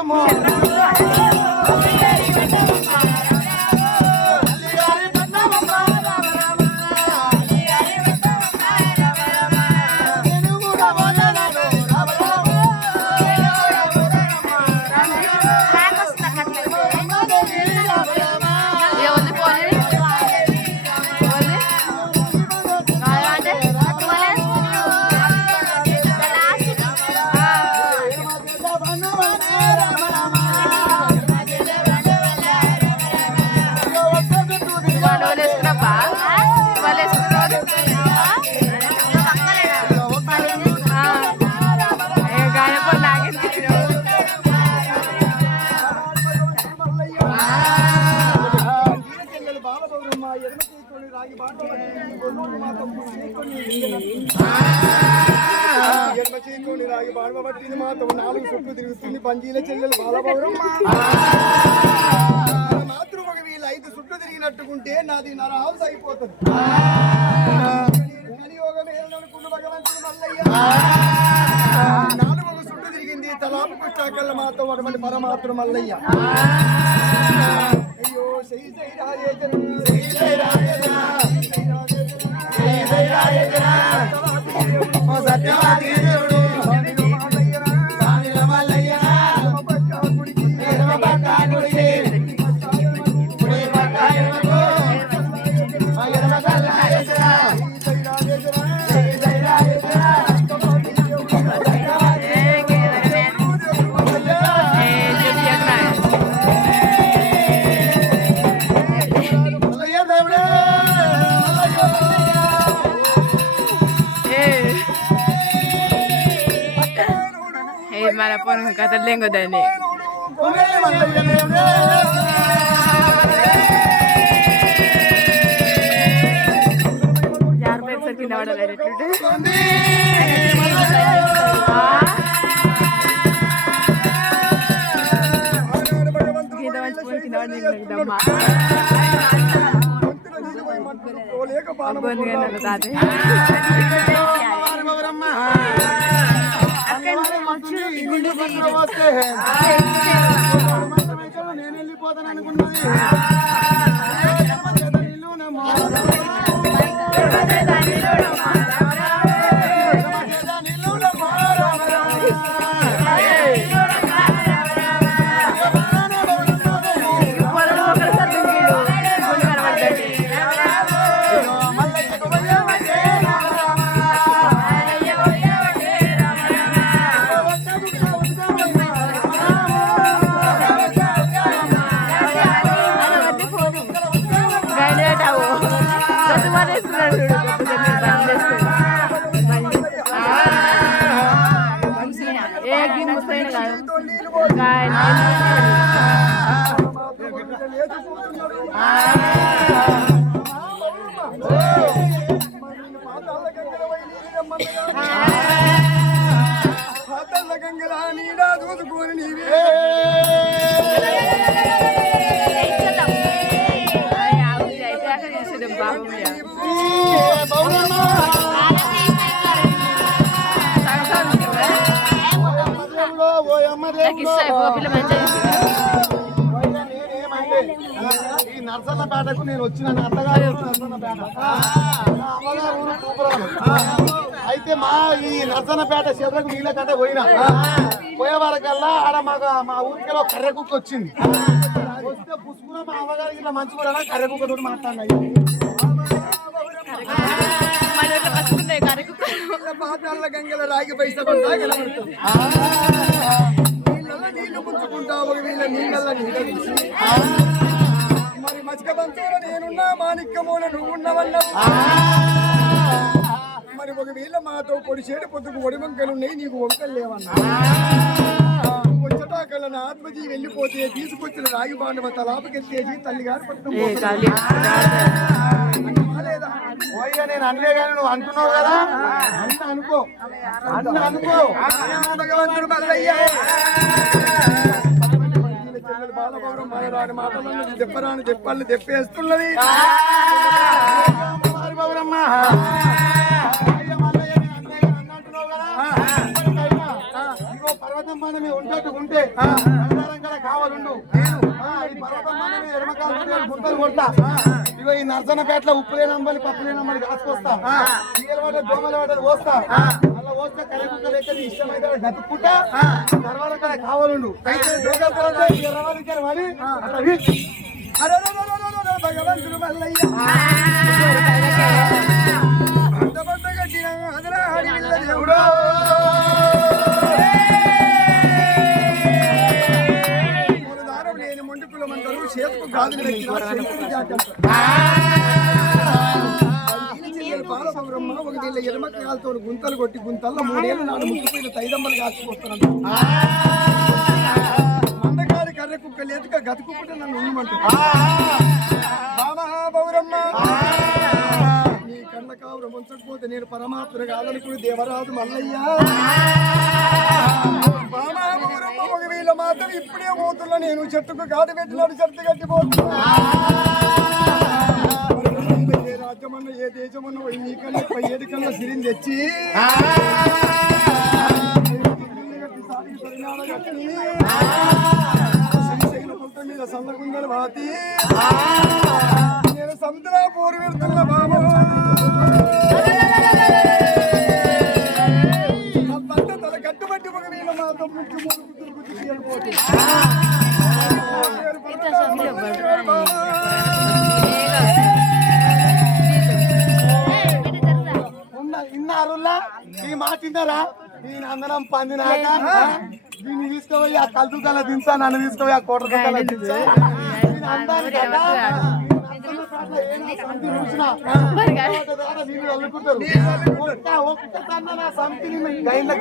పెట్టవమ్మో రాగి బాడబట్టింది మాతో 4 చుట్టూ తిరుగుతుంది పంజీల చెల్లెలు బాలపౌరం మాతృ ఒక వీళ్ళు 5 చుట్టూ తిరిగినట్టుకుంటే నాది నా హౌస్ అయిపోతుంది కలియోగమేనుకున్న భగవంతుడు మల్లయ్య 4 చుట్టూ తిరిగింది తలాపు పుష్టాకల్ల మాతో అటువంటి పరమాత్మ మల్లయ్య అయ్యో శ్రీ జై రాజేంద్ర శ్రీ జై రాజేంద్ర శ్రీ జై రాజేంద్ర సత్యవాది దేవుడు mana pun kata lenggo dani. Jar pe sir kina wada lere tude. Kita manch pun kina wada lere damma. Abon gana tate. నేను వెళ్ళిపోతాను అనుకున్నది ఈ నర్సన్నపేటకు నేను వచ్చిన అత్తగారు నర్సన్నపేట అయితే మా ఈ నర్సన్నపేట చెరువులకు నీళ్ళ కంటే పోయే వరకల్లా ఆడ మా ఊరికెలో కర్రె కుక్క వచ్చింది వస్తే పుసుకున్న మా అమ్మగారికి ఇట్లా మంచి కూడా కర్రె కుక్కతో మాట్లాడినాయి పాతాళ్ళ గంగల రాగి పైసా నీళ్లు పుచ్చుకుంటావు వీళ్ళ నీళ్ళ మరి మచ్చిక బంచూర నేనున్నా మాణిక్యమూల నువ్వున్నావన్నావు మరి ఒక వీళ్ళ మాతో పొడిచేడు పొద్దుకు ఒడివంకలున్నాయి నీకు వంకలు లేవన్నా వచ్చటాకల ఆత్మజీ వెళ్ళిపోతే తీసుకొచ్చిన రాగి బాండవ తలాపకెత్తేసి తల్లిగారు పట్టణం పోయిగా నేను అనలే కానీ నువ్వు అంటున్నావు కదా అన్న అనుకో భగవంతుడు మల్లయ్య బాలభౌరం మనరాని మాటలను దెబ్బరాని దెబ్బల్ని దెప్పేస్తున్నది బాలభౌరమ్మ పర్వతం మనమే ఉండేట్టు ఉంటే బంగారం కూడా కావాలండు ఈ పర్వతం మనమే ఎడమకాలు గుంతలు కొడతా ఇగో ఈ నర్సనపేటలో ఉప్పు లేనమ్మని పప్పు లేనమ్మని కాసుకొస్తా తీగల వాటర్ దోమల వాటర్ పోస్తా అలా పోస్తే కరెక్ట్ లెక్క ఇష్టమైతే గతుక్కుంటా తర్వాత కూడా కావాలండు భగవంతుడు మల్లయ్య దేవుడు లేని మొండికులమంటారు చేతుకు గాజులు బాలసౌరమ్మ ఒక దీళ్ళ ఎడమకాలతో గుంతలు కొట్టి గుంతల్లో 3 ఏళ్ళు నాడు ముక్కిపోయిన తైదమ్మలు కాచిపోతున్నాను మందకాడి కర్రె కుక్క లేదుక గతి కుక్కట నన్ను ఉండమంటారు బామహాబౌరమ్మ నీ కళ్ళ కావురం ఉంచకపోతే నేను పరమాత్మ కాదనుకుని దేవరాజు మల్లయ్య బామహాబౌరమ్మ ఒక వీళ్ళ మాత్రం ఇప్పుడే పోతున్నా నేను చెట్టుకు గాడి పెట్టినాడు చెట్టు కట్టిపోతున్నా ఏ రాజ్యమన్న ఏ దేశమన్న నీ కన్నా 7 కళ్ళ సిరిని తెచ్చి మీద సల్లగుందలు వాతి నేను సముద్ర పోరు పెడుతున్నా బాబు పంట తల కట్టుబట్టి ఒక వీళ్ళ మాత్రం ముక్కు మూడు గుర్తు ఇన్నారులా ఈ మాట తిన్నారా నేను అందరం పందినాక దీన్ని తీసుకుపోయి ఆ కలుపు కల దించా నన్ను తీసుకుపోయి ఆ కోట కల దించా అందాలి కదా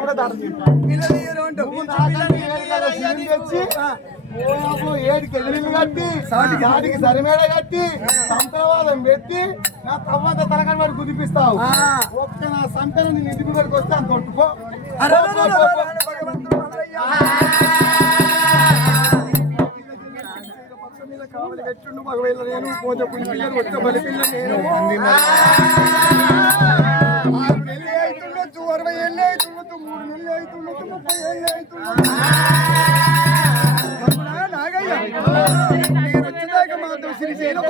కూడా దాడుతుంది ఏడికి ఎదిరిల్లు కట్టి వాటికి సరిమేడ కట్టి సంప్రవాదం పెట్టి నా తర్వాత తరగని వాడు కుదిపిస్తావు ఒక్క నా సంతను నేను ఇంటికి దగ్గరికి వస్తే అంత కొట్టుకో కావాలి కట్టుండు మగవేళ్ళ నేను పోతే పులి పిల్లలు వచ్చే బలి పిల్ల నేను 6 నెలలు అవుతుండొచ్చు 60 ఏళ్ళు అవుతుండొచ్చు 3 నెలలు అవుతుండొచ్చు 30 ఏళ్ళు అవుతుండొచ్చు నాగయ్య నేను వచ్చినాక మాత్రం శ్రీశైలం